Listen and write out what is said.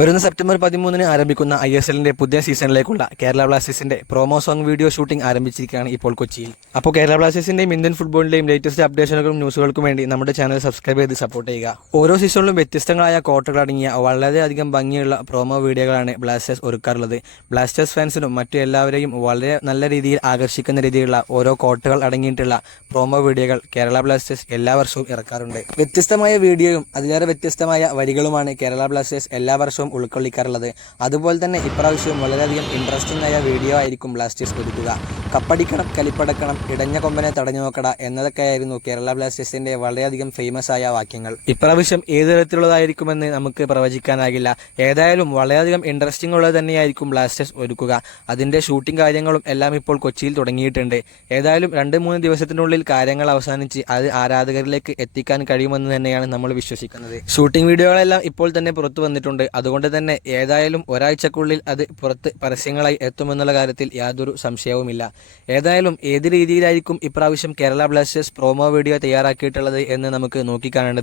വരുന്ന സെപ്റ്റംബർ പതിമൂന്നിന് ആരംഭിക്കുന്ന ഐ എസ് എല്ലിന്റെ പുതിയ സീസണിലേക്കുള്ള കേരള ബ്ലാസ്റ്റേഴ്സിന്റെ പ്രോമോ സോങ് വീഡിയോ ഷൂട്ടിംഗ് ആരംഭിച്ചിരിക്കുകയാണ് ഇപ്പോൾ കൊച്ചിയിൽ. അപ്പോൾ കേരള ബ്ലാസ്റ്റേഴ്സിന്റെയും ഇന്ത്യൻ ഫുട്ബോളിന്റെയും ലേറ്റസ്റ്റ് അപ്ഡേഷനുകളും ന്യൂസുകൾക്കും വേണ്ടി നമ്മുടെ ചാനൽ സബ്സ്ക്രൈബ് ചെയ്ത് സപ്പോർട്ട് ചെയ്യുക. ഓരോ സീസണിലും വ്യത്യസ്തങ്ങളായ കോട്ടകളടങ്ങിയ വളരെയധികം ഭംഗിയുള്ള പ്രോമോ വീഡിയോകളാണ് ബ്ലാസ്റ്റേഴ്സ് ഒരുക്കാറുള്ളത്. ബ്ലാസ്റ്റേഴ്സ് ഫാൻസിനും മറ്റു എല്ലാവരെയും വളരെ നല്ല രീതിയിൽ ആകർഷിക്കുന്ന രീതിയിലുള്ള ഓരോ കോട്ടകൾ അടങ്ങിയിട്ടുള്ള പ്രോമോ വീഡിയോകൾ കേരള ബ്ലാസ്റ്റേഴ്സ് എല്ലാ വർഷവും ഇറക്കാറുണ്ട്. വ്യത്യസ്തമായ വീഡിയോയും അതിലേറെ വ്യത്യസ്തമായ വരികളുമാണ് കേരള ബ്ലാസ്റ്റേഴ്സ് എല്ലാ വർഷവും ഉൾക്കൊള്ളിക്കാറുള്ളത്. അതുപോലെ തന്നെ ഇപ്രാവശ്യവും വളരെയധികം ഇൻട്രസ്റ്റിംഗ് ആയ വീഡിയോ ആയിരിക്കും ബ്ലാസ്റ്റേഴ്സ് ഒരുക്കുക കപ്പടിക്കണം കലിപ്പടക്കണം ഇടഞ്ഞ കൊമ്പനെ തടഞ്ഞു നോക്കട എന്നതൊക്കെയായിരുന്നു കേരള ബ്ലാസ്റ്റേഴ്സിന്റെ വളരെയധികം ഫേമസ് ആയ വാക്യങ്ങൾ. ഇപ്രാവശ്യം ഏത് തരത്തിലുള്ളതായിരിക്കുമെന്ന് നമുക്ക് പ്രവചിക്കാനാകില്ല. ഏതായാലും വളരെയധികം ഇൻട്രസ്റ്റിംഗ് ഉള്ളത് തന്നെയായിരിക്കും ബ്ലാസ്റ്റേഴ്സ് ഒരുക്കുക. അതിന്റെ ഷൂട്ടിംഗ് കാര്യങ്ങളും എല്ലാം ഇപ്പോൾ കൊച്ചിയിൽ തുടങ്ങിയിട്ടുണ്ട്. ഏതായാലും രണ്ട് മൂന്ന് ദിവസത്തിനുള്ളിൽ കാര്യങ്ങൾ അവസാനിച്ച് അത് ആരാധകരിലേക്ക് എത്തിക്കാൻ കഴിയുമെന്ന് തന്നെയാണ് നമ്മൾ വിശ്വസിക്കുന്നത്. ഷൂട്ടിംഗ് വീഡിയോകളെല്ലാം ഇപ്പോൾ തന്നെ പുറത്തു വന്നിട്ടുണ്ട്. അതുകൊണ്ട് തന്നെ ഏതായാലും ഒരാഴ്ചക്കുള്ളിൽ അത് പുറത്ത് പരസ്യങ്ങളായി എത്തുമെന്നുള്ള കാര്യത്തിൽ യാതൊരു സംശയവുമില്ല. ഏതായാലും ഏത് രീതിയിലായിരിക്കും ഇപ്രാവശ്യം കേരള ബ്ലാസ്റ്റേഴ്സ് പ്രോമോ വീഡിയോ തയ്യാറാക്കിയിട്ടുള്ളത് എന്ന് നമുക്ക് നോക്കിക്കാണേണ്ടത്.